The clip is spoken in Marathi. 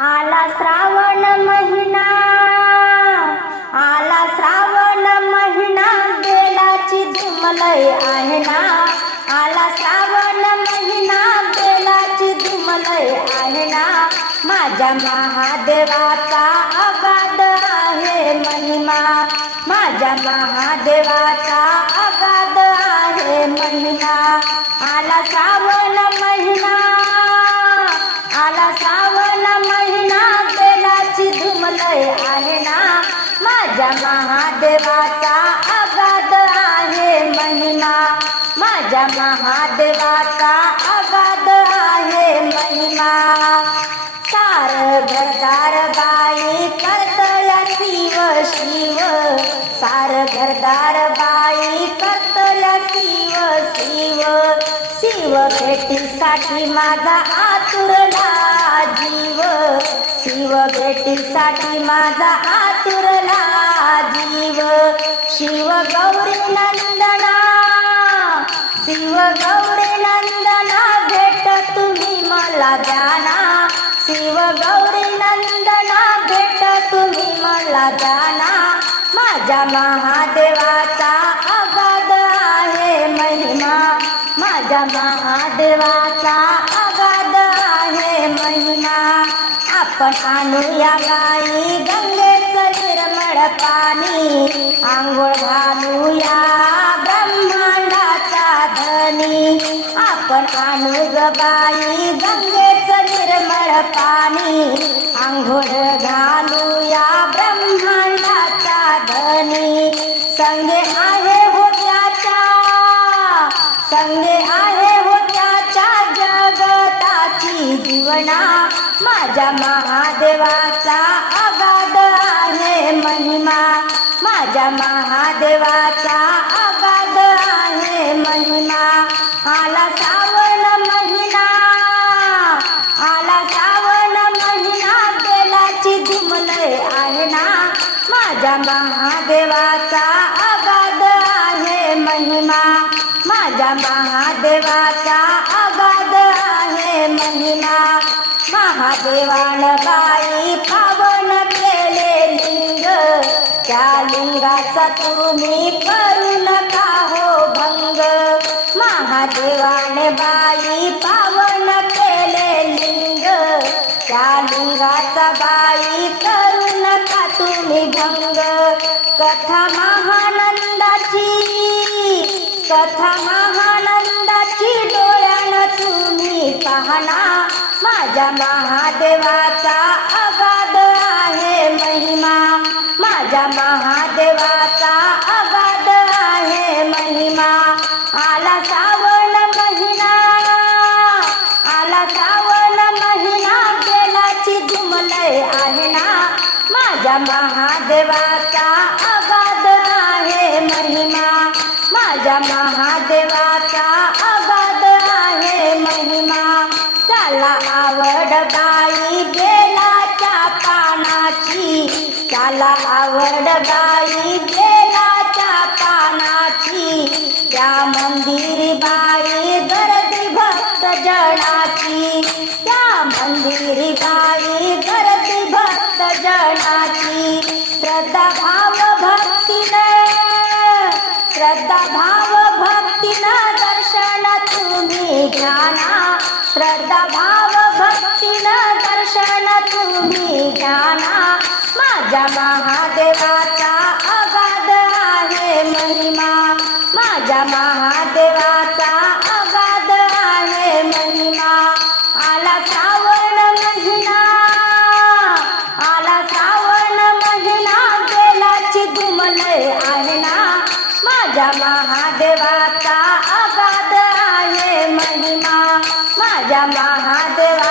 आला श्रावण महिना आला श्रावण महिना बेलाची धुमलय आहे ना आला श्रावण महिना बेलाची धुमलय आहे ना माझ्या महादेवाचा अगाध आहे महिमा. माझ्या महादेवाचा अगाध आहे महिमा. आला श्रावण माझ्या महादेवाचा अगाध आहे महिमा. माझ्या महादेवाचा अगाध आहे महिमा. सार घरदार बाई करतया शिव शिव. सार घरदार बाई करतया शिव शिव. शिव भेटीसाठी माझा आतुरला जीव शिव भेटीसाठी माझा आतुरला जीव शिव गौरी नंदना शिव गौरी नंदना भेट तुम्ही मला जाना. शिव गौरी नंदना भेट तुम्ही मला जाना. माझ्या महादेवाचा अगाध आहे महिमा. माझ्या महादेवाचा अगाध आहे महिमा. आपण आणूया गाई गंगे पाणी आंघोळ घालूया ब्रह्मांडाचा धनी आपण आणू बाई गंगेचं निर्मळ पाणी. आंघोळ घालूया ब्रह्मांडाचा धनी संगे आहे हो त्याच्या संगे आहे हो त्याच्या जगताची जीवना. माझ्या महादेवाचा आगा महिमा माझ्या महादेवाचा आगाद आहे महिमा. आला श्रावण महिना आला श्रावण महिना बेलाची धुमलय आहे ना. माझ्या महादेवाचा आगाद आहे महिमा. माझ्या महादेवाचा आगाद आहे महिमा. महादेवान बाई पावन त्या लिंगाचा तुम्ही करू नका हो भंग. महादेवाने बाई पावन केले लिंग. त्या लिंगाचा बाई करू नका तुम्ही भंग? कथा महानंदाची कथा महानंदाची डोळ्यानं तुम्ही पाहना. माझ्या महादेवाचा माझ्या महादेवाचा अगाध आहे महिमा. आला श्रावण महिना. आला श्रावण महिना बेलाची धुमलय आहे ना. माझ्या महादेवाचा अगाध आहे महिमा. माझ्या महादेवाचा अगाध आहे महिमा. त्याला आवड बाई गेला त्याला आवड बाई देवाच्या पानाची. त्या मंदिर बाई गर्दी भक्त जनाची. त्या मंदिर बाई गर्दी भक्त जनाची. श्रद्धा भाव माझ्या महादेवाचा अगाध आहे महिमा. माझ्या महादेवाचा अगाध आहे महिमा. आला श्रावण महिना. आला श्रावण महिना. बेलाची दुमले आहे ना. माझ्या महादेवाचा अगाध आहे महिमा. माझ्या महादेवा